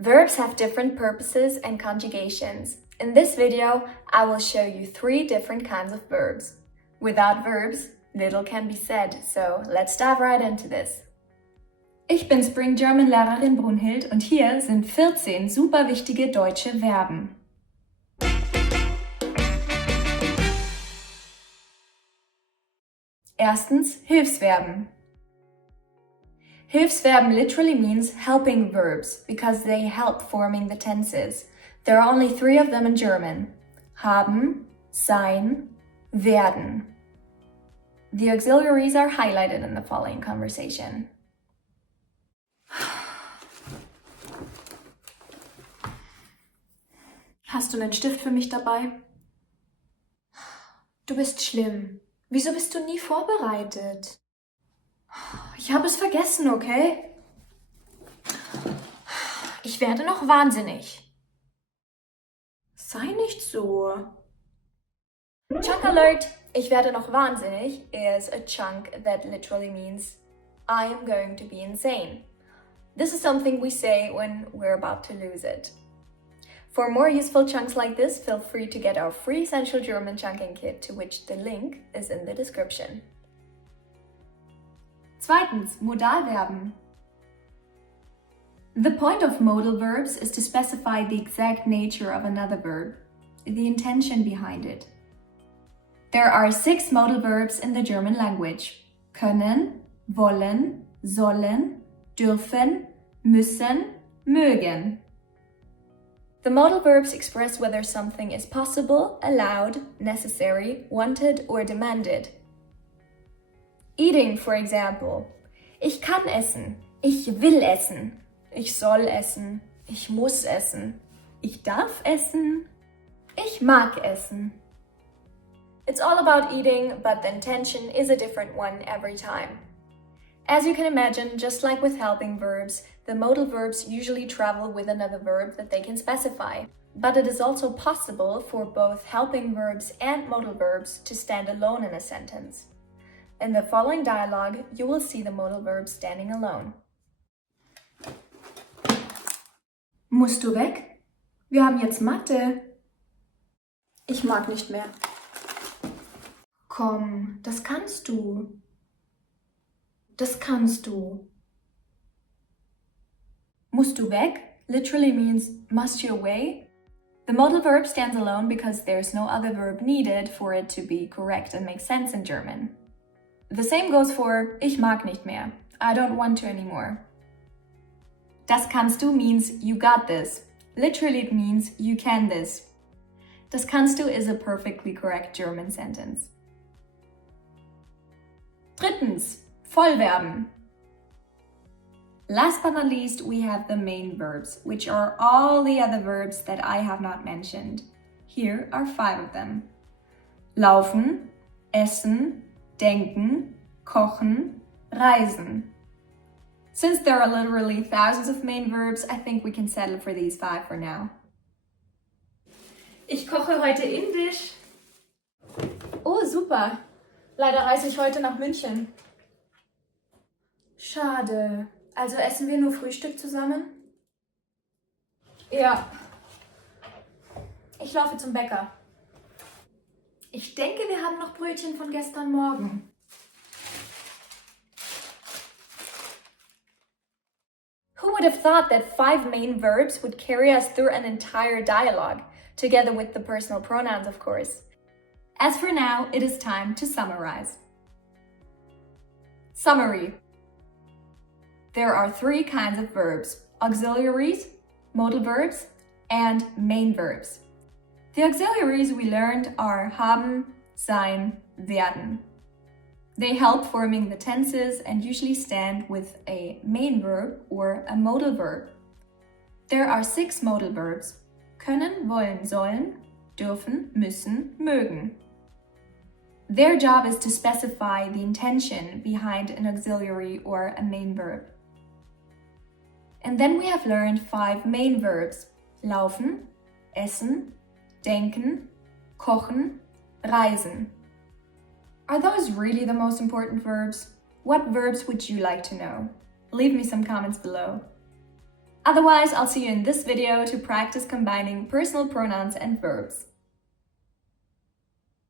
Verbs have different purposes and conjugations. In this video, I will show you 3 different kinds of verbs. Without verbs, little can be said, so let's dive right into this. Ich bin Spring German Lehrerin Brunhild und hier sind 14 super wichtige deutsche Verben. Erstens Hilfsverben. Hilfsverben literally means helping verbs because they help forming the tenses. There are only 3 of them in German: haben, sein, werden. The auxiliaries are highlighted in the following conversation. Hast du einen Stift für mich dabei? Du bist schlimm. Wieso bist du nie vorbereitet? Ich habe es vergessen, okay? Ich werde noch wahnsinnig. Sei nicht so. Chunk alert! Ich werde noch wahnsinnig is a chunk that literally means I am going to be insane. This is something we say when we're about to lose it. For more useful chunks like this, feel free to get our free Essential German Chunking Kit, to which the link is in the description. Zweitens, Modalverben. The point of modal verbs is to specify the exact nature of another verb, the intention behind it. There are 6 modal verbs in the German language: können, wollen, sollen, dürfen, müssen, mögen. The modal verbs express whether something is possible, allowed, necessary, wanted, or demanded. Eating, for example. Ich kann essen. Ich will essen. Ich soll essen. Ich muss essen. Ich darf essen. Ich mag essen. It's all about eating, but the intention is a different one every time. As you can imagine, just like with helping verbs, the modal verbs usually travel with another verb that they can specify. But it is also possible for both helping verbs and modal verbs to stand alone in a sentence. In the following dialogue, you will see the modal verb standing alone. Musst du weg? Wir haben jetzt Mathe. Ich mag nicht mehr. Komm, das kannst du. Das kannst du. Musst du weg literally means must you away. The modal verb stands alone because there's no other verb needed for it to be correct and make sense in German. The same goes for ich mag nicht mehr. I don't want to anymore. Das kannst du means you got this. Literally it means you can this. Das kannst du is a perfectly correct German sentence. Drittens, Vollverben. Last but not least, we have the main verbs, which are all the other verbs that I have not mentioned. Here are 5 of them: laufen, essen, denken, kochen, reisen. Since there are literally thousands of main verbs, I think we can settle for these 5 for now. Ich koche heute indisch. Oh, super. Leider reise ich heute nach München. Schade. Also essen wir nur Frühstück zusammen? Ja. Ich laufe zum Bäcker. Ich denke, wir haben noch Brötchen von gestern Morgen. Who would have thought that 5 main verbs would carry us through an entire dialogue, together with the personal pronouns, of course. As for now, it is time to summarize. Summary. There are 3 kinds of verbs: auxiliaries, modal verbs, and main verbs. The auxiliaries we learned are haben, sein, werden. They help forming the tenses and usually stand with a main verb or a modal verb. There are 6 modal verbs: können, wollen, sollen, dürfen, müssen, mögen. Their job is to specify the intention behind an auxiliary or a main verb. And then we have learned 5 main verbs: laufen, essen, denken, kochen, reisen. Are those really the most important verbs? What verbs would you like to know? Leave me some comments below. Otherwise, I'll see you in this video to practice combining personal pronouns and verbs.